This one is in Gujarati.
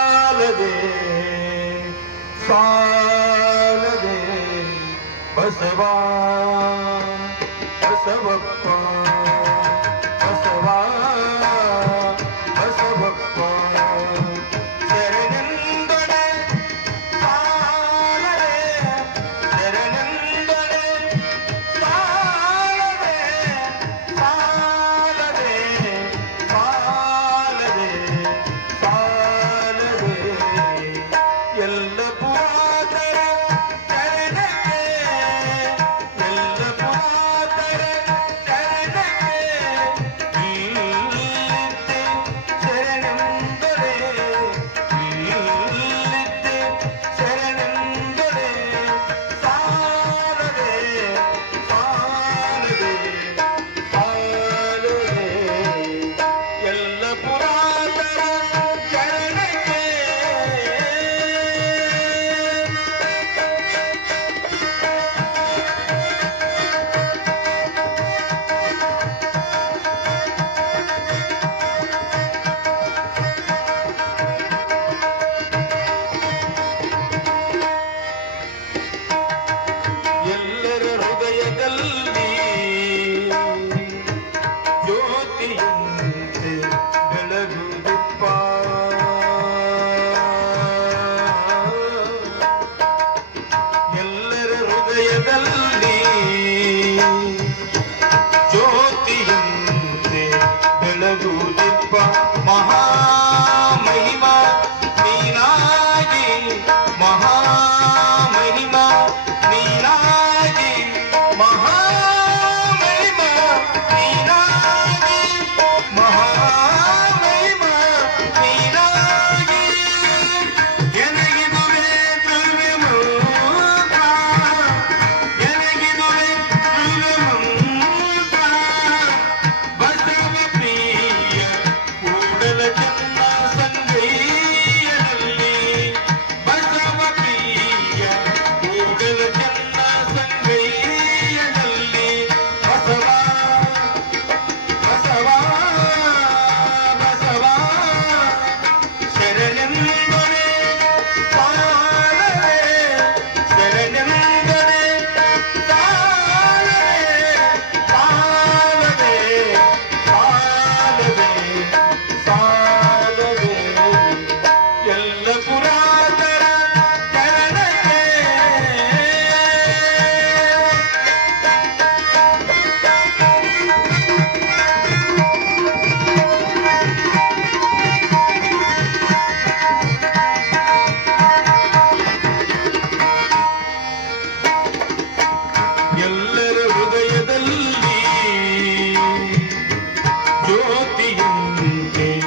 સાલ દે સાલ દે બસવા Thank you. செய்யும்